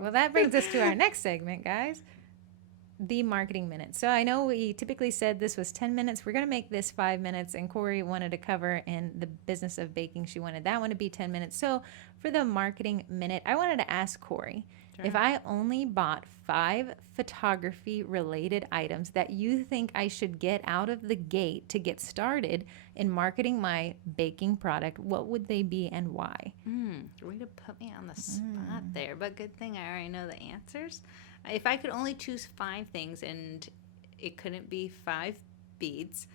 Well, that brings us to our next segment, guys. The marketing minute. So I know we typically said this was 10 minutes. We're going to make this 5 minutes, and Corrie wanted to cover in the business of baking. She wanted that one to be 10 minutes. So for the marketing minute, I wanted to ask Corrie, if I only bought 5 photography related items that you think I should get out of the gate to get started in marketing my baking product, what would they be and why? Way to put me on the spot there, but good thing I already know the answers. If I could only choose 5 things, and it couldn't be 5 beads,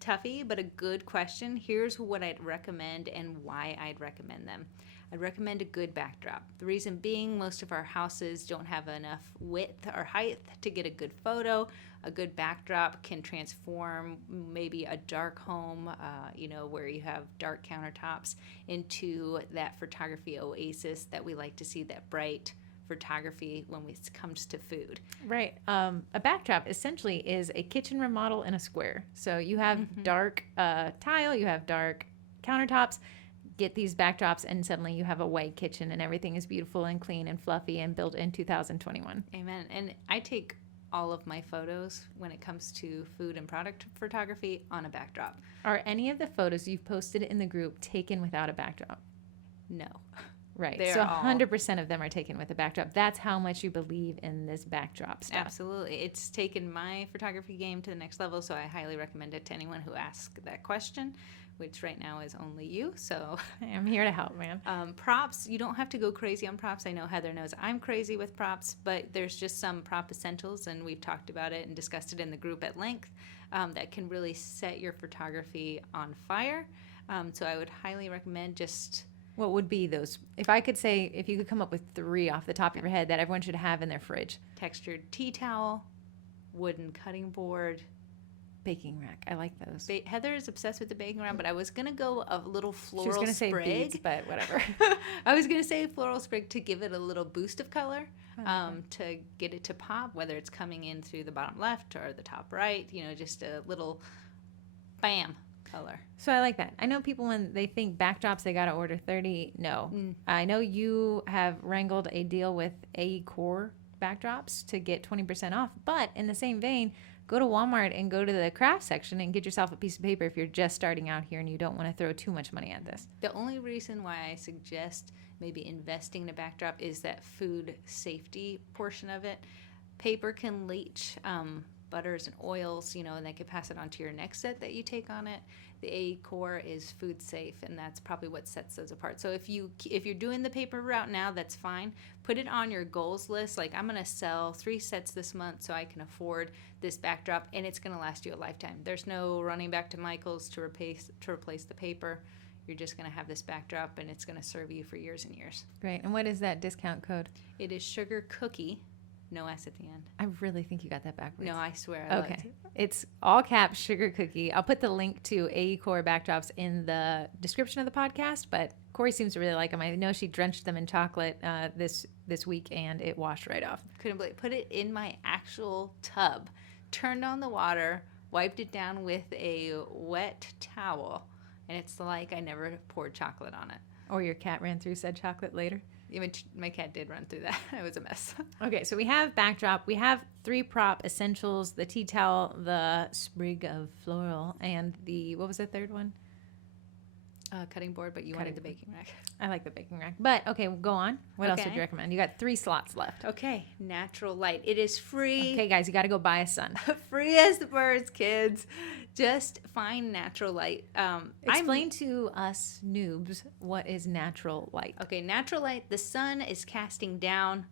toughy, but a good question. Here's what I'd recommend and why I'd recommend them. I'd recommend a good backdrop. The reason being, most of our houses don't have enough width or height to get a good photo. A good backdrop can transform maybe a dark home, where you have dark countertops, into that photography oasis that we like to see, that bright photography when it comes to food. Right. A backdrop essentially is a kitchen remodel in a square. So you have dark tile, you have dark countertops. Get these backdrops, and suddenly you have a white kitchen, and everything is beautiful and clean and fluffy and built in 2021. Amen. And I take all of my photos when it comes to food and product photography on a backdrop. Are any of the photos you've posted in the group taken without a backdrop? No. Right. So 100% of them are taken with a backdrop. That's how much you believe in this backdrop stuff. Absolutely. It's taken my photography game to the next level, so I highly recommend it to anyone who asks that question, which right now is only you. So I'm here to help, man. Props, you don't have to go crazy on props. I know Heather knows I'm crazy with props, but there's just some prop essentials, and we've talked about it and discussed it in the group at length, that can really set your photography on fire. So I would highly recommend just... What would be those? If I could say, if you could come up with 3 off the top of your head that everyone should have in their fridge. Textured tea towel, wooden cutting board. Baking rack. I like those. Heather is obsessed with the baking rack, but I was going to go a little floral sprig. She was going to say beads, but whatever. I was going to say floral sprig to give it a little boost of color, to get it to pop, whether it's coming in through the bottom left or the top right, just a little bam color. So I like that. I know people, when they think backdrops, they got to order 30. No. I know you have wrangled a deal with AE Core backdrops to get 20% off, but in the same vein, go to Walmart and go to the craft section and get yourself a piece of paper if you're just starting out here and you don't want to throw too much money at this. The only reason why I suggest maybe investing in a backdrop is that food safety portion of it. Paper can leach butters and oils, and they could pass it on to your next set that you take on it. The AE Core is food safe, and that's probably what sets those apart. So if you're doing the paper route now, that's fine. Put it on your goals list. Like, I'm going to sell 3 sets this month so I can afford this backdrop, and it's going to last you a lifetime. There's no running back to Michael's to replace the paper. You're just going to have this backdrop, and it's going to serve you for years and years. Great. And what is that discount code? It is Sugar Cookie. No S at the end. I really think you got that backwards. No, I swear. Okay. It's all caps Sugar Cookie. I'll put the link to AE Core backdrops in the description of the podcast, but Corrie seems to really like them. I know she drenched them in chocolate this week, and it washed right off. Couldn't believe it. Put it in my actual tub, turned on the water, wiped it down with a wet towel, and it's like I never poured chocolate on it. Or your cat ran through said chocolate later. Even my cat did run through that. It was a mess. Okay, so we have backdrop. We have 3 prop essentials: the tea towel, the sprig of floral, and what was the third one? Cutting board, but you wanted the baking rack. I like the baking rack. But, okay, go on. What else would you recommend? You got 3 slots left. Okay, natural light. It is free. Okay, guys, you got to go buy a sun. Free as the birds, kids. Just find natural light. Explain to us noobs what is natural light. Okay, natural light. The sun is casting down.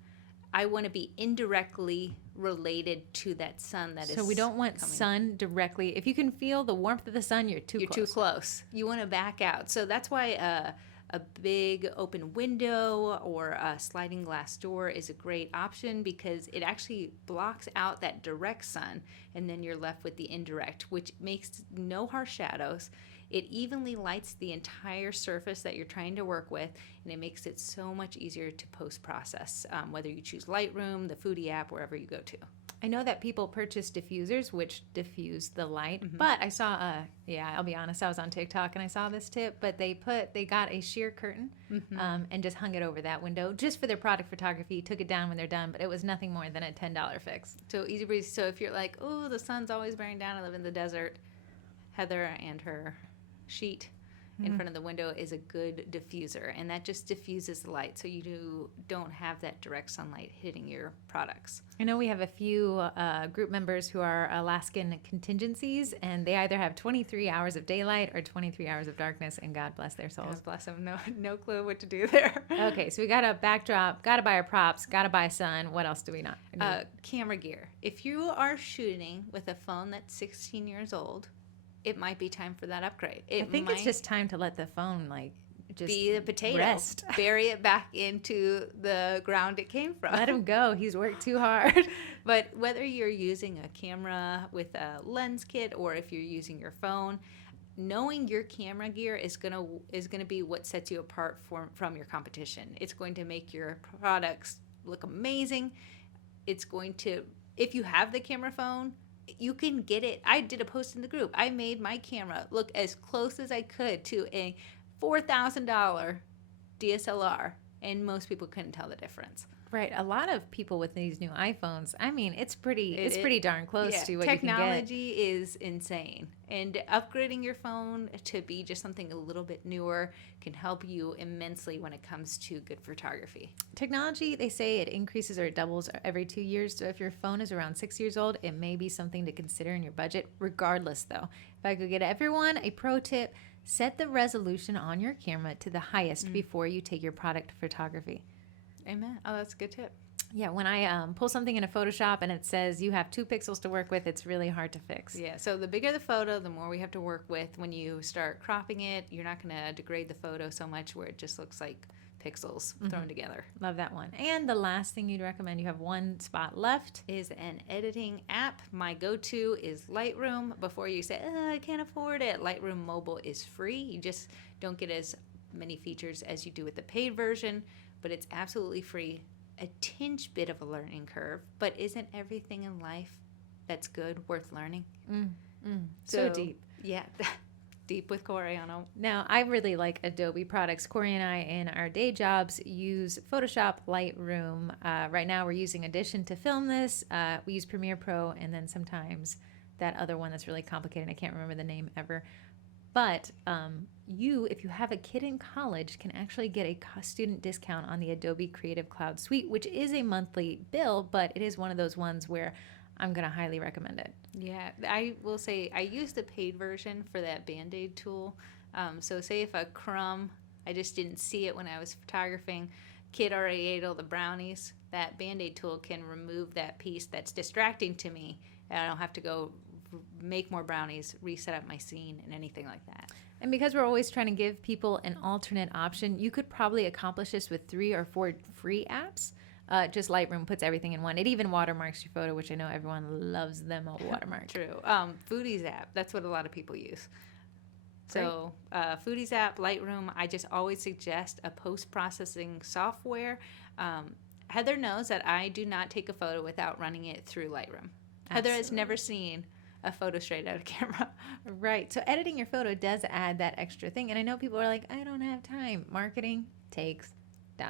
I want to be indirectly related to that sun that is So we don't want sun directly. If you can feel the warmth of the sun, you're too close. You want to back out. So that's why a big open window or a sliding glass door is a great option, because it actually blocks out that direct sun, and then you're left with the indirect, which makes no harsh shadows. It evenly lights the entire surface that you're trying to work with, and it makes it so much easier to post-process, whether you choose Lightroom, the Foodie app, wherever you go to. I know that people purchase diffusers, which diffuse the light. Mhm. But I saw I'll be honest, I was on TikTok and I saw this tip. But they got a sheer curtain and just hung it over that window just for their product photography. Took it down when they're done, but it was nothing more than a $10 fix. So easy breezy. So if you're like, oh, the sun's always bearing down, I live in the desert, Heather and her sheet in front of the window is a good diffuser, and that just diffuses the light so you don't have that direct sunlight hitting your products. I know we have a few group members who are Alaskan contingencies, and they either have 23 hours of daylight or 23 hours of darkness, and God bless their souls. God bless them. No clue what to do there. Okay, so we got a backdrop, got to buy our props, got to buy a sun. What else do we not? Camera gear. If you are shooting with a phone that's 16 years old, it might be time for that upgrade. I think it's just time to let the phone just be the potato. Rest. Bury it back into the ground it came from. Let him go. He's worked too hard. But whether you're using a camera with a lens kit or if you're using your phone, knowing your camera gear is gonna be what sets you apart from your competition. It's going to make your products look amazing. It's going to, if you have the camera phone, you can get it. I did a post in the group. I made my camera look as close as I could to a $4,000 DSLR, and most people couldn't tell the difference. Right. A lot of people with these new iPhones, I mean, it's pretty darn close to what technology you can get. is insane, and upgrading your phone to be just something a little bit newer can help you immensely when it comes to good photography. Technology, they say it increases or it doubles every 2 years. So if your phone is around 6 years old, it may be something to consider in your budget. Regardless, though, if I could get everyone a pro tip, set the resolution on your camera to the highest before you take your product to photography. Amen. Oh, that's a good tip. Yeah, when I pull something in a Photoshop and it says you have 2 pixels to work with, it's really hard to fix. Yeah, so the bigger the photo, the more we have to work with. When you start cropping it, you're not going to degrade the photo so much where it just looks like pixels thrown together. Love that one. And the last thing you'd recommend, you have one spot left, is an editing app. My go-to is Lightroom. Before you say, I can't afford it, Lightroom Mobile is free. You just don't get as many features as you do with the paid version, but it's absolutely free. A tinge bit of a learning curve, but isn't everything in life that's good worth learning? So deep. Yeah, deep with Corrie on them. Now, I really like Adobe products. Corey and I, in our day jobs, use Photoshop, Lightroom. Right now, we're using Audition to film this. We use Premiere Pro, and then sometimes that other one that's really complicated. I can't remember the name ever. But if you have a kid in college, can actually get a student discount on the Adobe Creative Cloud Suite, which is a monthly bill, but it is one of those ones where I'm going to highly recommend it. Yeah, I will say I use the paid version for that Band-Aid tool. So say if a crumb, I just didn't see it when I was photographing, kid already ate all the brownies, that Band-Aid tool can remove that piece that's distracting to me, and I don't have to go make more brownies, reset up my scene, and anything like that. And because we're always trying to give people an alternate option, you could probably accomplish this with 3 or 4 free apps. Just Lightroom puts everything in one. It even watermarks your photo, which I know everyone loves them all watermarked. True. Foodies app, that's what a lot of people use. So Foodies app, Lightroom, I just always suggest a post-processing software. Heather knows that I do not take a photo without running it through Lightroom. Heather has never seen a photo straight out of camera. Right. So editing your photo does add that extra thing. And I know people are like, I don't have time. Marketing takes time.